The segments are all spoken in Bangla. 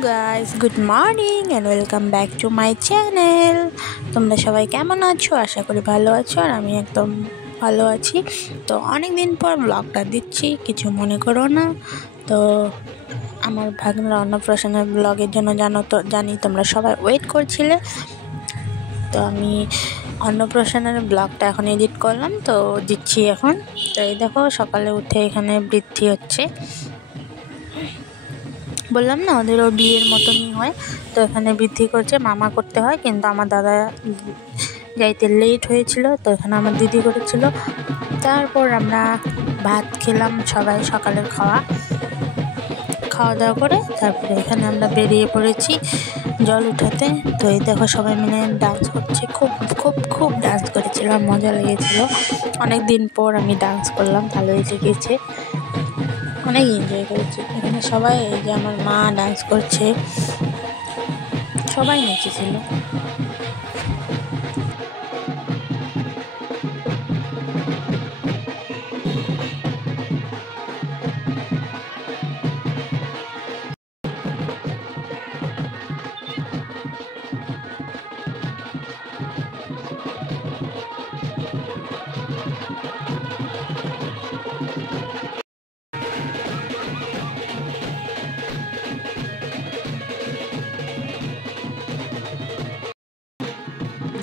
Guys, good morning and welcome back to my channel. তোমরা সবাই কেমন আছো? আশা করি ভালো আছো, আর আমি একদম ভালো আছি। তো অনেক দিন পর ব্লগটা দিচ্ছি, কিছু মনে করো না। তো আমার ভাগ্নের অন্নপ্রাশনের ব্লগের জন্য জানি তোমরা সবাই ওয়েট করছিলে। তো আমি অন্নপ্রাশনের ব্লগটা এখন এডিট করলাম, তো দিচ্ছি এখন। তো এই দেখো, সকালে উঠে এখানে বৃদ্ধি হচ্ছে। বললাম না, ওদেরও বিয়ের মতনই হয়। তো এখানে বৃদ্ধি করছে, মামা করতে হয়, কিন্তু আমার দাদা যাইতে লেট হয়েছিল, তো এখানে আমার দিদি করেছিল। তারপর আমরা ভাত খেলাম সবাই, সকালের খাওয়া দাওয়া করে তারপরে এখানে আমরা বেরিয়ে পড়েছি জল উঠাতে। তো এই দেখো, সবাই মিলে ডান্স করছে, খুব খুব খুব ডান্স করেছিলাম, মজা লেগেছিল। অনেক দিন পর আমি ডান্স করলাম, ভালোই লেগেছে, অনেক এনজয় করেছি। এখানে সবাই, এই যে আমার মা ডান্স করছে, সবাই নেচেছিল।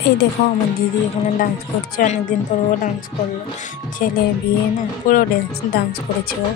এই দেখো, আমার দিদি এখানে ডান্স করছে, অনেকদিন পর ও ডান্স করলো। ছেলের বিয়ে না, পুরো ডান্স করেছে ও।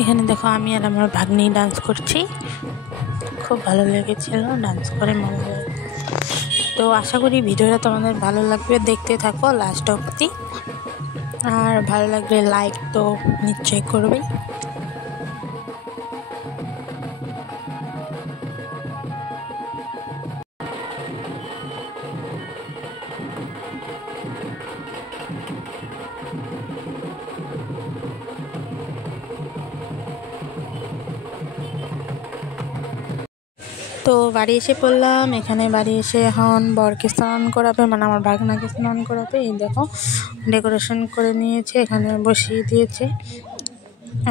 এখানে দেখো, আমি আর আমার ভাগ্নি ডান্স করছি, খুব ভালো লেগেছিল ডান্স করে, মজা লাগে। তো আশা করি ভিডিওটা তোমাদের ভালো লাগবে, দেখতে থাকো লাস্ট অবধি। আর ভালো লাগলে লাইক তো নিশ্চয়ই করবেই। তো বাড়ি এসে পড়লাম। এখানে বাড়ি এসে এখন বরকে স্নান করাবে, মানে আমার ভাগনাকে স্নান করাবে। এই দেখো, ডেকোরেশন করে নিয়েছে, এখানে বসিয়ে দিয়েছে,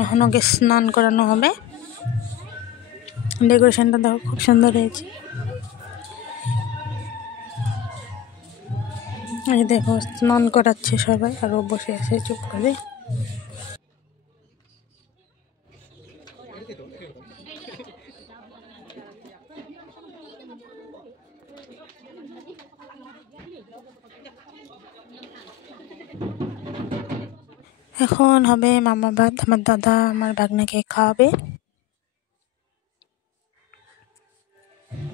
এখন ওকে স্নান করানো হবে। ডেকোরেশনটা দেখো, খুব সুন্দর হয়েছে। এই দেখো, স্নান করাচ্ছে সবাই, আর ও বসে আছে চুপ করে। এখন হবে মামা ভাত, আমার দাদা আমার ভাগ্নাকে খাওয়াবে।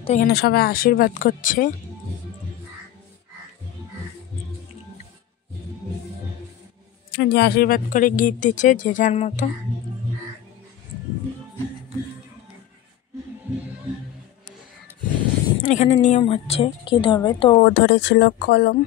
তো এখানে সবাই আশীর্বাদ করছে। যে আশীর্বাদ করে গিফট দিচ্ছে যে যার মতো। এখানে নিয়ম হচ্ছে কি ধরবে, তো ও ধরেছিল কলম।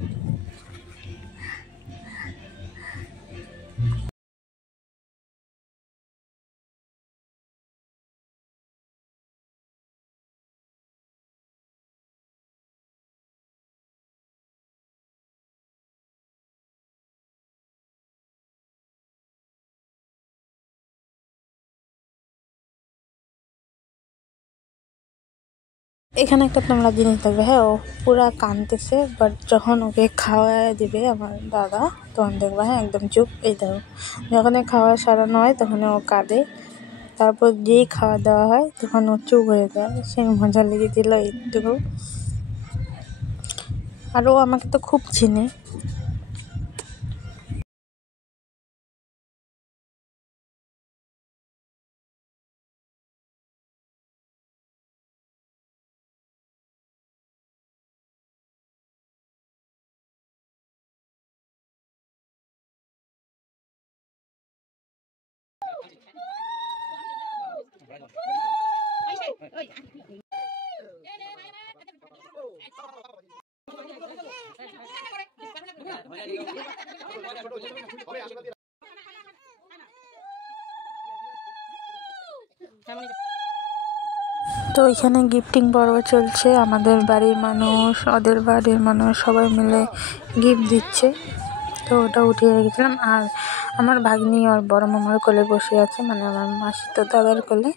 এখানে একটা তোমরা জিনিস দেখবে, হ্যাঁ, ও পুরা কাঁদতেছে, বাট যখন ওকে খাওয়া দিবে আমার দাদা, তখন দেখবা হ্যাঁ একদম চুপ। এই দেখো, যখন খাওয়া সারানো হয় তখন ও কাঁদে, তারপর যেই খাওয়া দাওয়া হয় তখন ও চুপ হয়ে যায়। সেই মজা লেগেছিল একটু। আর ও আমাকে তো খুব চিনে। তো এখানে গিফটিং পর্ব চলছে, আমাদের বাড়ির মানুষ ওদের বাড়ির মানুষ সবাই মিলে গিফট দিচ্ছে। তো ওটা উঠিয়ে রেখেছিলাম। আর আমার ভাগ্নি আর বড় মামার কোলে বসে আছে, মানে আমার মাসি তো দাদার কোলে।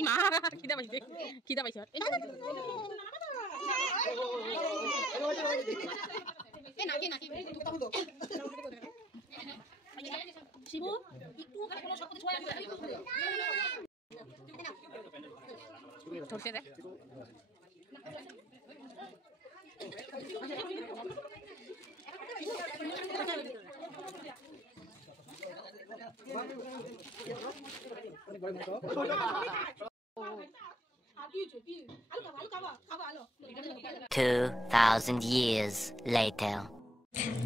ইমা খিদা পাইছে শিবু একটু কোনো সব কিছু ছয় ধরতে দে। years later.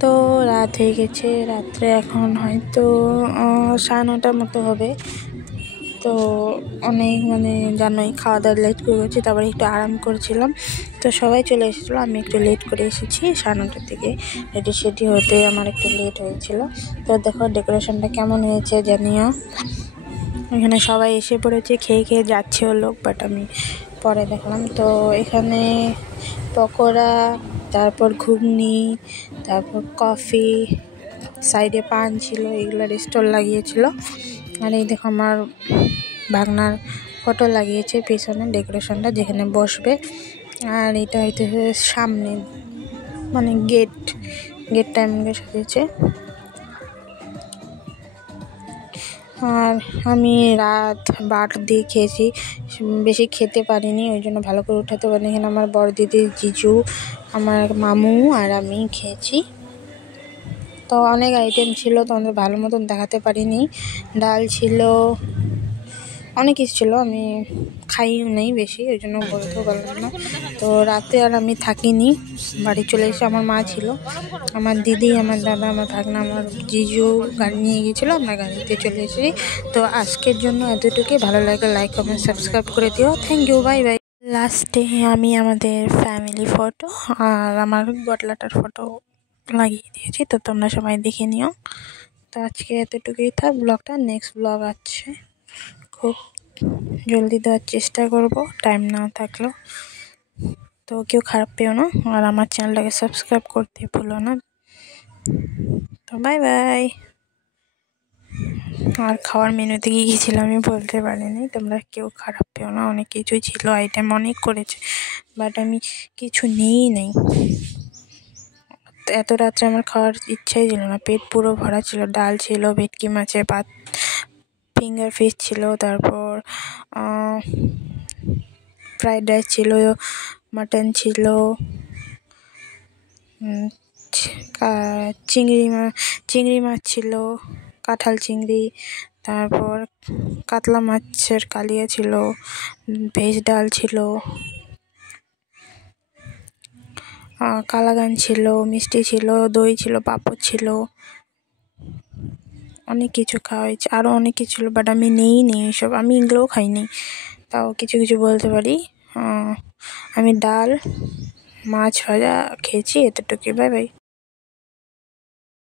তো রাত হয়ে গেছে, রাত্রে এখন হয়তো 9:30 মতো হবে। তো অনেক জানোই খাওয়া দাওয়া লেট করে গেছি, তারপরে একটু আরাম করছিলাম। তো সবাই চলে এসেছিলো, আমি একটু লেট করে এসেছি। 9:30 থেকে রেডি সেডি হতে আমার একটু লেট হয়েছিল। তো দেখো ডেকোরেশনটা কেমন হয়েছে জানিও। এখানে সবাই এসে পড়েছে, খেয়ে যাচ্ছে লোক, বাট আমি পরে দেখলাম। তো এখানে পকোড়া, তারপর ঘুগনি, তারপর কফি, সাইডে পান ছিল, এগুলোর স্টল লাগিয়েছিল। আর এই দেখো আমার ভাগনার ফটো লাগিয়েছে পিছনে, ডেকোরেশনটা যেখানে বসবে। আর এটা হয়তো সামনে মানে গেটটা এমন সাজিয়েছে। আর আমি রাত 12টা দিয়ে খেয়েছি, বেশি খেতে পারিনি, ওই জন্য ভালো করে উঠাতে পারিনি। এখানে আমার বড় দিদি, জিজু, আমার মামু আর আমি খেয়েছি। তো অনেক আইটেম ছিল, তোমাদের ভালো মতন দেখাতে পারিনি। ডাল ছিল, অনেক কিছু ছিল, আমি খাইও নেই বেশি, ওই জন্য বলতেও পারলাম না। তো রাতে আর আমি থাকিনি, বাড়ি চলে এসে আমার মা ছিল, আমার দিদি, আমার দাদা, আমার ভাগনা, আমার জিজু গাড়ি নিয়ে গিয়েছিলো, আমরা গাড়িতে চলে এসেছি। তো আজকের জন্য এতটুকুই। ভালো লাগলে লাইক কমেন্ট সাবস্ক্রাইব করে দিও। Thank you, bye bye. লাস্টে আমি আমাদের ফ্যামিলি ফটো আর আমার বটলাটার ফটো লাগিয়ে দিয়েছি, তো তোমরা সবাই দেখে নিও। তো আজকে এতটুকুই থাক ব্লগটা, নেক্সট ব্লগ আছে, খুব জলদি দেওয়ার চেষ্টা করব, টাইম না থাকলেও। তো কেউ খারাপ পেও না, আর আমার চ্যানেলটাকে সাবস্ক্রাইব করতে ভুলো না। তো বাই বাই। আর খাওয়ার মেনুতে কি কী ছিল আমি বলতে পারিনি, তোমরা কেউ খারাপ পেও না, অনেক কিছুই ছিল, আইটেম অনেক করেছে, বাট আমি কিছু নেই নাই। এত রাত্রে আমার খাওয়ার ইচ্ছাই ছিল না, পেট পুরো ভরা ছিল। ডাল ছিল, ভেটকি মাছের ফিঙ্গার ফিশ ছিল, তারপর ফ্রাইড রাইস ছিল, মাটন ছিল, চিংড়ি মাছ ছিল, কাঁঠাল চিংড়ি, তারপর কাতলা মাছের কালিয়া ছিল, ভেজ ডাল ছিল, কালাগান ছিল, মিষ্টি ছিল, দই ছিল, পাঁপড় ছিল, অনেক কিছু খাওয়া হয়েছে, আরও অনেক কিছু ছিল, বাট আমি নেই সব, আমি এগুলোও খাইনি। তাও কিছু বলতে পারি। আমি ডাল, মাছ ভাজা খেয়েছি, এতটুকুই। Bye bye.